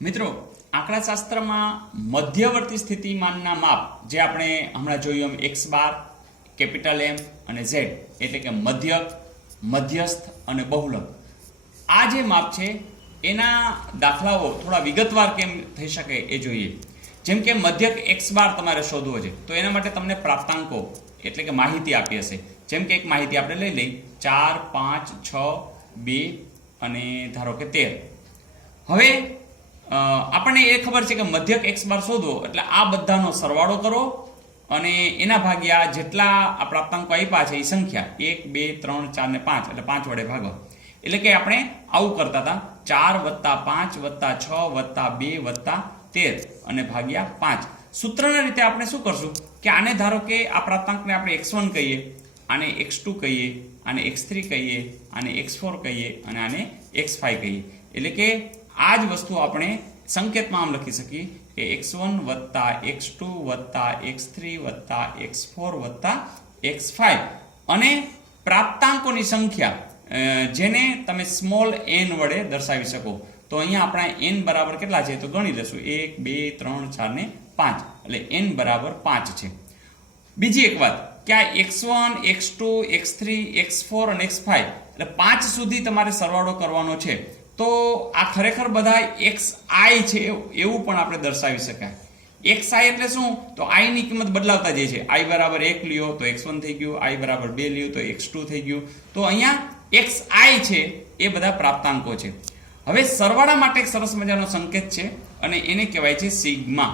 મિત્રો, આંકડાશાસ્ત્રમાં મધ્યવર્તી સ્થિતિમાનના માપ જે આપણે હમણાં જોયું એમ એક્સ બાર, કેપિટલ એમ અને ઝેડ એટલે કે મધ્યક, મધ્યસ્થ અને બહુલક, આ જે માપ છે એના દાખલાઓ થોડા વિગતવાર કેમ થઈ શકે એ જોઈએ. જેમ કે મધ્યક એક્સ બાર તમારે શોધવો છે તો એના માટે તમને પ્રાપ્તાંકો એટલે કે માહિતી આપી હશે. જેમ કે એક માહિતી આપણે લઈ લઈ 4, 5, 6, 2 અને ધારો કે 13. હવે આપણને એ ખબર છે કે મધ્યક એક્સ બાર શોધવો એટલે આ બધાનો સરવાળો કરો અને એના ભાગ્યા જેટલા આ પ્રાપ્તાંકો આપ્યા છે એ સંખ્યા 1, 2, 3, 4 ને 5 એટલે 5 વડે ભાગો. એટલે કે આપણે આવું કરતા હતા 4 + 5 + 6 + 2 + 13 અને ભાગ્યા 5. સૂત્રના રીતે આપણે શું કરશું કે આને ધારો કે આ પ્રાપ્તાંકને આપણે x1 કહીએ, આને x2 કહીએ, આને x3 કહીએ, આને x4 કહીએ અને આને x5 કહીએ. એટલે કે આ જ વસ્તુ આપણે સંકેતમાં આમ લખી શકીએ કે x1 + x2 + x3 + x4 + x5 અને પ્રાપ્તાંકોની સંખ્યા જેને તમે સ્મોલ n વડે દર્શાવી શકો. તો અહીંયા આપણા n બરાબર કેટલા છે તો ગણી લેશું 1, 2, 3, 4 ને 5 એટલે n બરાબર 5 છે. બીજી એક વાત કે આ x1, x2, x3, x4 અને x5 એટલે 5 સુધી તમારે સરવાળો કરવાનો છે. તો આ ખરેખર બધા xi છે એવું પણ આપણે દર્શાવી શકાય. xi એટલે શું તો i ની કિંમત બદલાવતા જાય છે. i બરાબર 1 લ્યો તો x1 થઈ ગયું, i બરાબર 2 લ્યો તો x2 થઈ ગયું. તો અહીંયા xi છે એ બધા પ્રાપ્તાંકો છે. હવે સરવાળા માટે એક સરસ મજાનો સંકેત છે અને એને કહેવાય છે સિગ્મા.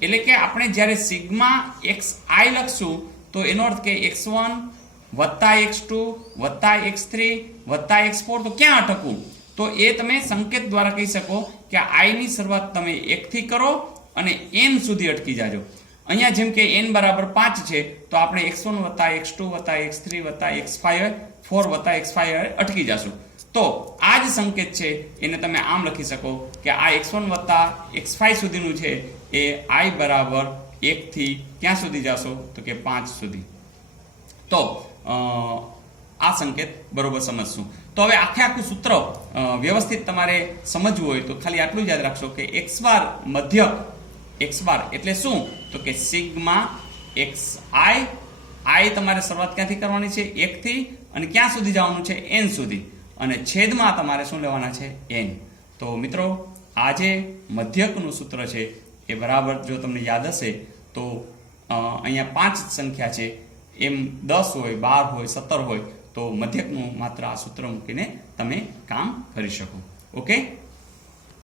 એટલે કે આપણે જ્યારે સિગ્મા xi લખશું તો એનો અર્થ કે x1 + x2 + x3 + x4 તો ક્યાં અટકવું? તો એ તમે સંકેત દ્વારા કહી શકો કે i ની શરૂઆત તમે 1 થી કરો અને n સુધી અટકી જાજો. અહીંયા જેમ કે n બરાબર 5 છે તો આપણે x1 + x2 + x3 + x5 4 + x5 અટકી જશું. તો આ જ સંકેત છે એને તમે આમ લખી શકો કે આ x1 + x5 સુધીનું છે એ i બરાબર 1 થી ક્યાં સુધી જશો તો કે 5 સુધી. તો આ સંકેત બરોબર સમજશું. તો હવે આખું સૂત્ર વ્યવસ્થિત તમારે સમજવું હોય તો ખાલી આટલું જ યાદ રાખશો કે x બાર મધ્યક x બાર એટલે શું તો કે સિગ્મા xi. i તમારે શરૂઆત ક્યાંથી કરવાની છે 1 થી અને ક્યાં સુધી જવાનું છે n સુધી અને છેદમાં તમારે શું લેવાના છે n. તો મિત્રો આ જે મધ્યકનું સૂત્ર છે એ બરાબર જો તમને યાદ હશે તો અહીંયા 5 સંખ્યા છે એમ 10 હોય, 12 હોય, 17 હોય તો મધ્યકનું માત્ર આ સૂત્ર મૂકીને તમે કામ કરી શકો. ઓકે.